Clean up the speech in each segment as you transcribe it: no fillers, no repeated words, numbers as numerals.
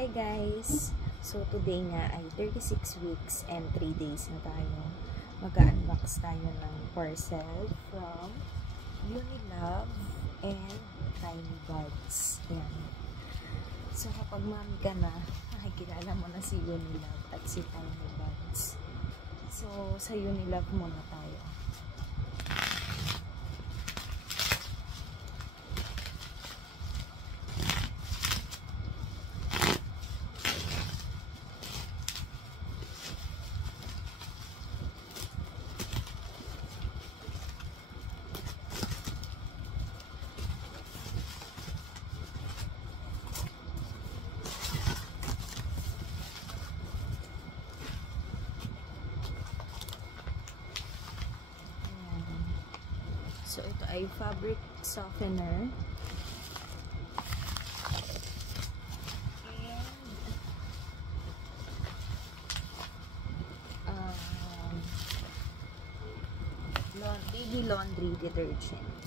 Hi guys! So today nga ay 36 weeks and 3 days na tayo. Mag-unbox tayo ng parcel from Unilove and Tiny Buds. Yan. So kapag mami ka na, makikilala mo na si Unilove at si Tiny Buds. So sa Unilove muna tayo. So, ito ay fabric softener. And baby laundry detergent.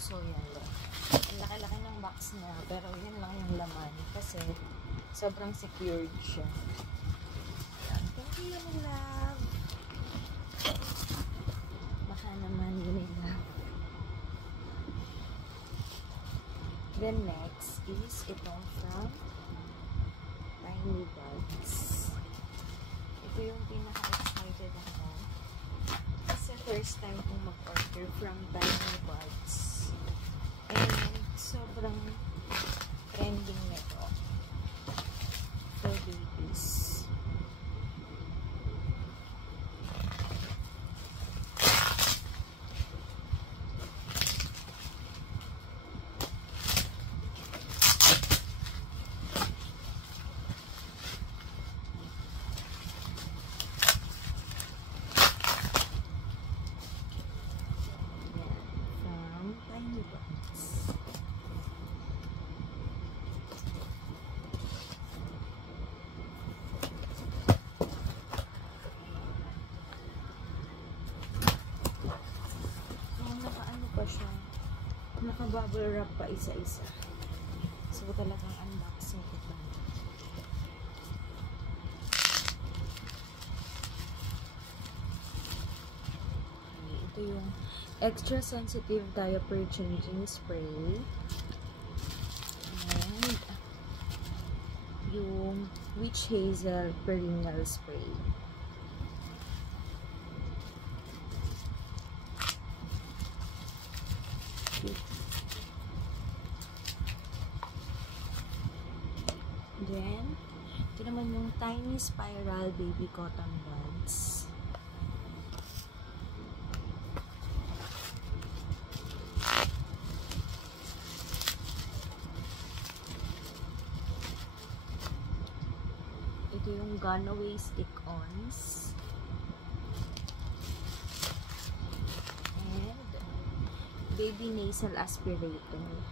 So, yan lang. Ang laki-laki ng box niya, pero yun lang yung laman kasi sobrang secured siya. Yan. Thank you, love. Baka naman yun lang. Then next is itong from Tiny Buds. Ito yung pinaka-excited ako. Kasi first time kong mag-order from Tiny Buds. And sobrang trending nito for babies. Naka-bubble wrap pa isa-isa. So, talagang unboxing ito. Okay, ito yung extra sensitive diaper changing spray. And yung witch hazel perennial spray. Then, ito naman yung Tiny Spiral Baby Cotton Buds. Ito yung Gunaway Stick-Ons. And, Baby Nasal Aspirator.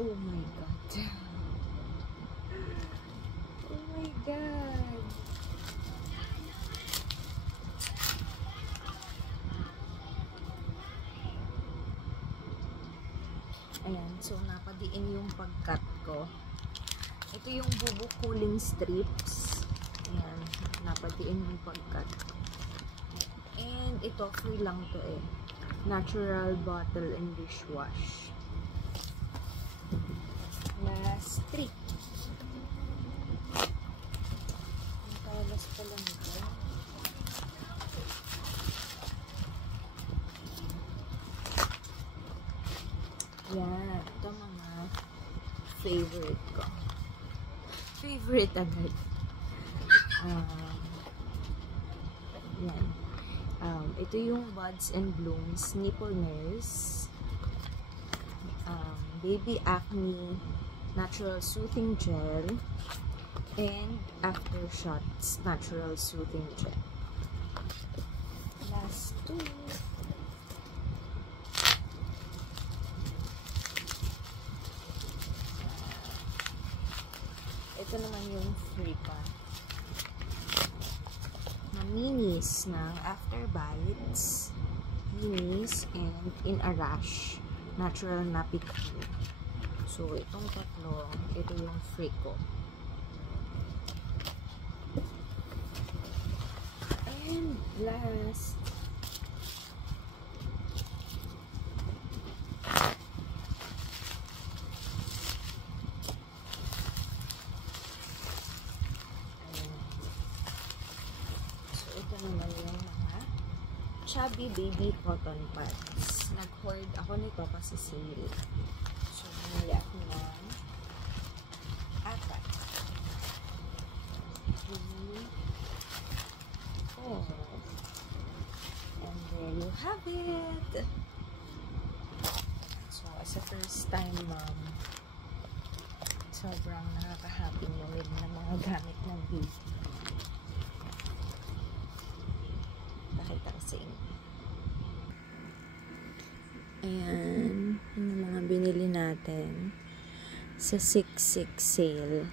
Oh my God. Oh my God. Ayan, so napadiin yung pag-cut ko. Ito yung Bubu Cooling Strips. Ayan, napadiin yung pag-cut. And ito, free lang to eh. Natural bottle and dishwash. Last 3. Ang talas pala nito. Yan. Ito mga favorite ko. Favorite agad. Yan. Ito yung Buds and Blooms Nipple Nurse. Baby Acne Natural Soothing Gel and Aftershots Natural Soothing Gel. Last 2. Ito naman yung free pa. Na minis ng After Bites. Mini. Promise, and In a Rush, Natural Nappy Cream. So, itong tatlo, ito yung free ko. And last, ito naman yung mga Chubby Baby Cotton Pads. Nag-hoard ako nito kasi sale. So, bumili ako ng 4. 3, 4. And there you have it. So, as a first time mom, sobrang nakaka-happy with na mga gamit ng baby. Pakita ko sa inyo. Ayan, yung mga binili natin sa 6/6 sale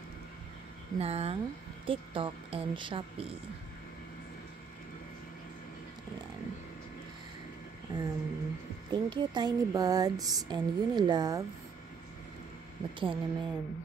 ng TikTok and Shopee. Ayan. Thank you, Tiny Buds and Unilove. Buchanan.